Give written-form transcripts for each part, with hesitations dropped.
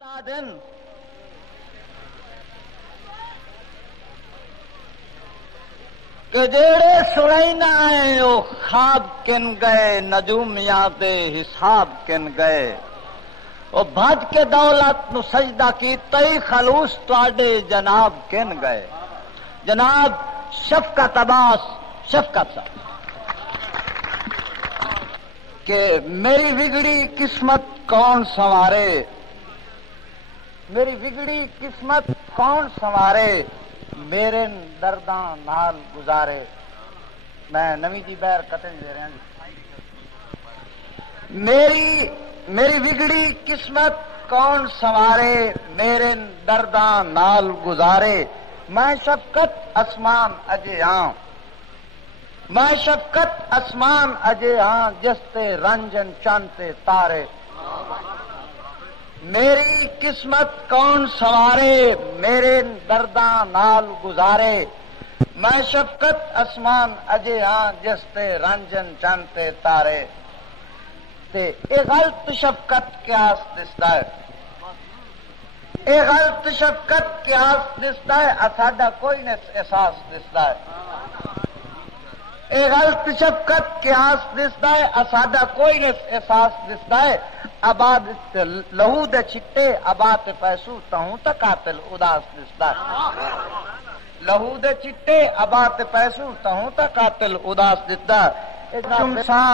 دن کہ جیڑے سنائی نہ آئے وہ خواب کن گئے، نجومیاں دے حساب کن گئے، وہ بھج کے دولت نو سجدہ کی تئی خلوص تواڈے جناب کن گئے۔ جناب شفقت عباس، شفقت صاحب کہ میری بگڑی قسمت کون سنوارے، میری بگڑی قسمت کون سنوارے، میرے درداں نال گزارے۔ میں نویں جی بہر کتن دے رہا جی۔ میری بگڑی قسمت کون سنوارے، میرے درداں نال گزارے۔ میں شفقت اسمان اجے ہاں، میں شفقت اسمان اجے ہاں، جس تے رنجن چانتے تارے۔ میری قسمت کون سنوارے، میرے درداں نال گزارے۔ میں شفقت اسمان اجے ہاں، جس تے رنجن چانتے تارے۔ تے اے غلط شفقت قیاس دستا ہے، اے غلط شفقت قیاس دستا ہے، ساڈا کوئی نہیں احساس دستا ہے۔ اے غلط شفقت قیاس دستا ہے، ساڈا کوئی نہیں احساس دستا ہے۔ آباد لہو دے چھٹے آباد پیسو تہوں تا قاتل اداس دستا ہے۔ لہو دے چھٹے آباد پیسو تہوں تا قاتل اداس دستا ہے۔ چمساں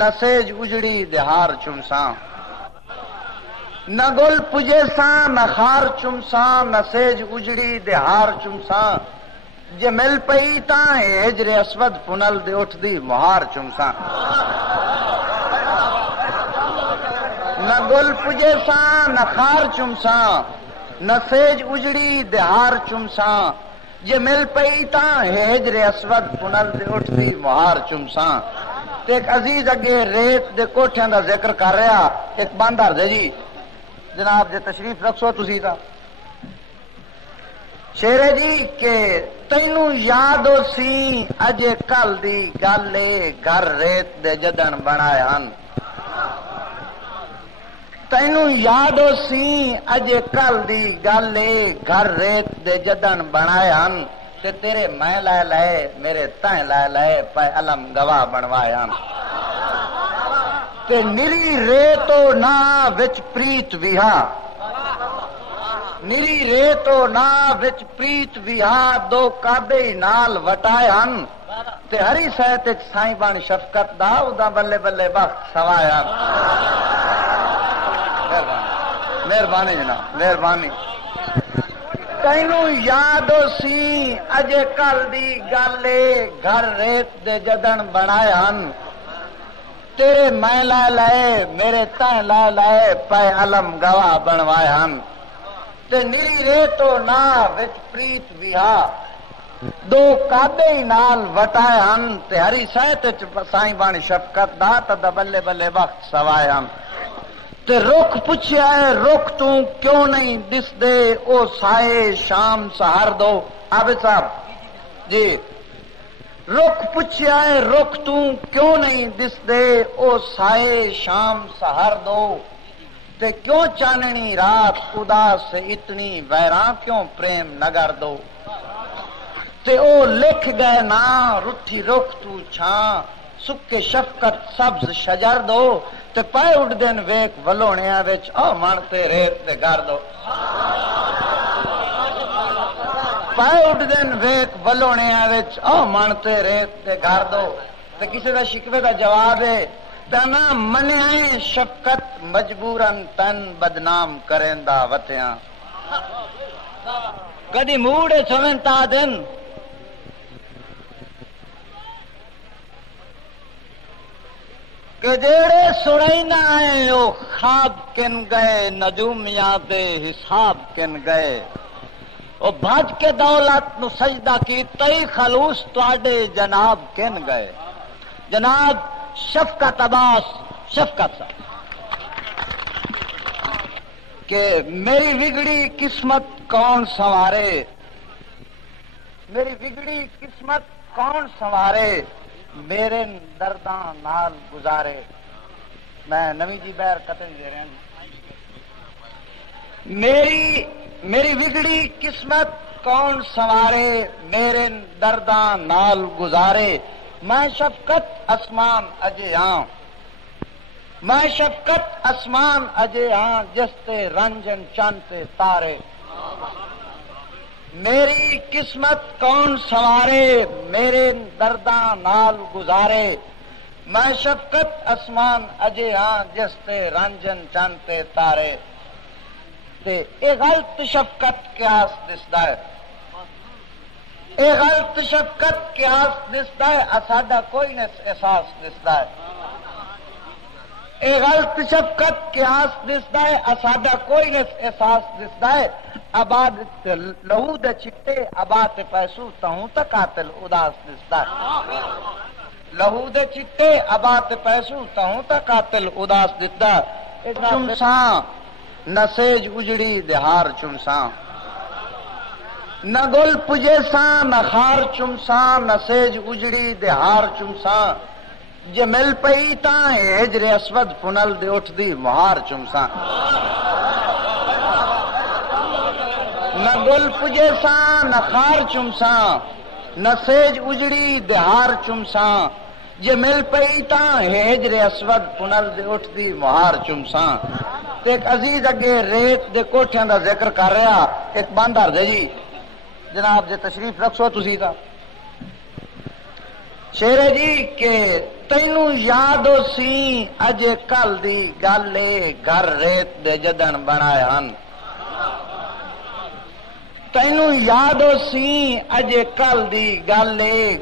نسیج اجڑی دہار چمساں، نہ گل پجے ساں نہ خار چمساں، نسیج اجڑی دہار چمساں، جے مل پئی تاں ہجر اسود پنل دے اٹھ دی مہار چمساں۔ نہ گل پجے ساں نہ خار چمساں، نسیج اجڑی دہار چمساں، جے مل پئی تاں ہجر اسود پنل دے اٹھ دی مہار چمساں۔ تے ایک عزیز اگے ریت دے کوٹھیاں دا ذکر کر رہا، ایک باندار دے جی جناب جے تشریف رکھو تسی تا شیرے جی کہ تینوں یاد ہو سی اجے کل دی گل اے، گھر ریت دے جدن بنائے ہن۔ تینوں یاد ہو سی اجے کل دی گل اے، گھر ریت دے جدن بنائے ہن، تے تیرے میں لائے لائے میرے تائیں لائے لائے پے علم گواہ بنوائے ہن۔ تے نری ریتو نا وچ پریت ویہا، نری ریتو نا وچ پریت ویہا، دو کعبے نال وٹائے ہن، تے ہری سہت وچ سائیں بن شفقت دا ادا بلے بلے وقت سوائے ہن۔ مہربانی جناب، مہربانی۔ تینوں یاد ہو سی اجے کل دی گل اے، گھر ریت دے جدن بنائے ہن، تیرے میں لائے لائے میرے تائیں لائے لائے پے علم گواہ بنوائے ہن۔ تے نری ریتو نا وچ پریت ویہا، دو کعبے نال وٹائے ہن، تے ہری سہت وچ سائیں بن شفقت دا تے بلے بلے وقت سوائے ہن۔ تے رخ پچھیا ہے رخ تو کیوں نہیں دس دے، او سائے شام سہر دو۔ عابد صاحب جی، رخ پچھیا ہے رخ تو کیوں نہیں دس دے، او سائے شام سہر دو۔ تے کیوں چاننی رات اداس سے اتنی، ویراں کیوں پریم نگر دو۔ تے او لکھ گئے نا رٹھی رخ تو چھاں، سکے شفقت سبز شجر دو، تے پائے اڈ دن ویک ولونیاں وچ او منتے ریت دے گھر دو۔ پائے اڈ دن ویک ولونیاں وچ او منتے ریت دے گھر دو۔ تے کسی دا شکوے دا جواب ہے تنا منیائیں شفقت مجبوراً تن بدنام کریندا وتیاں۔ کدی موڑے سمن تا دن کہ جیڑے سنائی نہ آئے وہ خواب کن گئے، نجومیاں دے حساب کن گئے، وہ بھج کے دولت نو سجدہ کی تئی خلوص تواڈے جناب کن گئے۔ جناب شفقت عباس، شفقت صاحب کہ میری بگڑی قسمت کون سنوارے، میری بگڑی قسمت کون سنوارے، میرے درداں نال گزارے۔ میں نویں جی بہر کتن دے رہا جی۔ میری بگڑی قسمت کون سنوارے، میرے درداں نال گزارے، میں شفقت اسمان اجے ہاں، میں شفقت اسمان اجے ہاں، جس تے رنجن چانتے تارے، میری قسمت کون سنوارے، میرے درداں نال گزارے، میں شفقت اسمان اجے ہاں، جس تے رنجن چانتے تارے۔ اے غلط شفقت قیاس دسدا ہے، اے غلط شفقت قیاس دسدا ہے، ساڈا کوئی نہ احساس دسدا ہے، اے غلط شفقت قیاس دسدا ہے، ساڈا کوئی نہ احساس دسدا ہے، آباد لہو دے چٹے آباد پیسو تہوں تک قاتل اداس دسدا ہے، لہو دے چٹے آباد پیسو تہوں تک قاتل اداس دسدا ہے۔ چمساں نہ سیج اجڑی دہار چمساں، نہ گل پجیساں نہ خار چمساں، نہ سیج اجڑی دہار چمساں، جے مل پئی تاں ہجر اسود پنل دے اٹھ دی مہار چمساں، نہ گل پجیساں نہ خار چمساں، نہ سیج اجڑی دہار چمساں، جے مل پئی تاں ہجر اسود پنل دے اٹھ دی مہار چمساں۔ ایک عزیز اگے ریت دے کوٹھیاں دا ذکر کر رہا، ایک باندار دے جی جناب جے تشریف رکھو تسی تا شیرے جی کہ تینوں یاد ہو سی اجے کل دی گل گھر ریت دے جدن بنائے ہن، تینوں یاد ہو سی اجے کل دی گل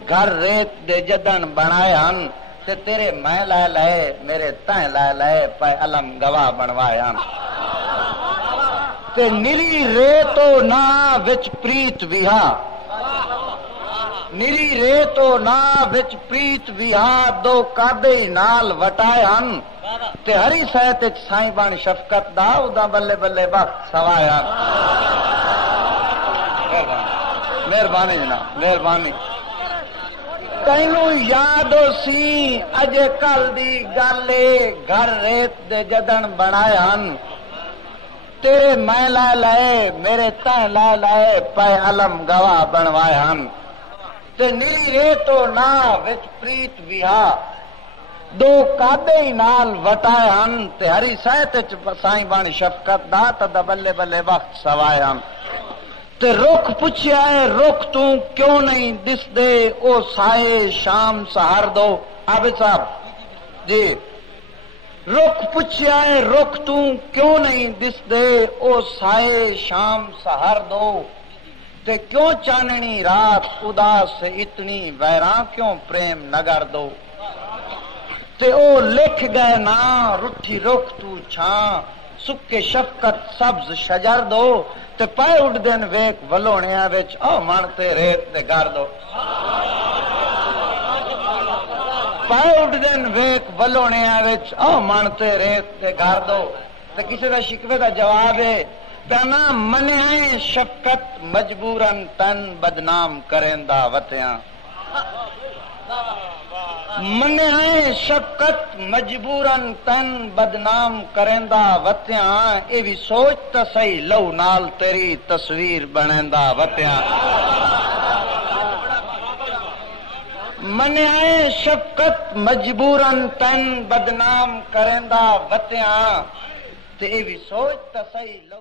گھر ریت دے جدن بنائے ہن، تے تیرے میں لائے لائے میرے تائیں لائے لائے پائے علم گواہ بنوائے ہن، تے نری ریتو نا وچ پریت ویہا، نری ریتو نا وچ پریت ویہا، دو کادے نال وٹائے ہن، تے ہری سہت سائیں بان شفقت دا ادا بلے بلے وقت سوائے ہن۔ مہربانی جناب مہربانی۔ تینوں یاد ہو سی اجے کل دی گل گھر ریت دے جدن بنائے ہن، تیرے میں لائے لائے میرے تائیں لائے لائے پائے علم گواہ بنوائے ہن، تے نری ریتو نا وچ پریت ویہا، دو کادے نال وٹائے ہن، تے ہری سہت سائیں بانی شفقت دا تدا بلے بلے وقت سوائے ہن۔ تے رخ پوچھیا ہے رخ تو کیوں نہیں دس دے، او سائے شام سہر دو، عابد صاحب جی، رخ پوچھیا ہے رخ تو کیوں نہیں دس دے، او سائے شام سہر دو، تے کیوں چاننی رات اداس سے اتنی ویراں کیوں پریم نگر دو، تے او لکھ گئے نا رٹھی رخ تو چھاں، سکے شفقت سبز شجر دو، تے پائے اڈ دن ویک ولونیاں وچ او منتے ریت دے گھر دو، پائے اڈ دن ویک ولونیاں وچ او منتے ریت دے گھر دو۔ تے کسی دا شکوے دا جواب ہے کہنا منے شفقت مجبوراً تن بدنام کریندا وتیاں، منے شفقت مجبوراً تن بدنام کریندا وتیاں، اے بھی سوچ تا سہی لو نال تیری تصویر بنیندا وتیاں، منے شفقت مجبوراً تن بدنام کریندا وتیاں، تے اے بھی سوچ تا سہی لو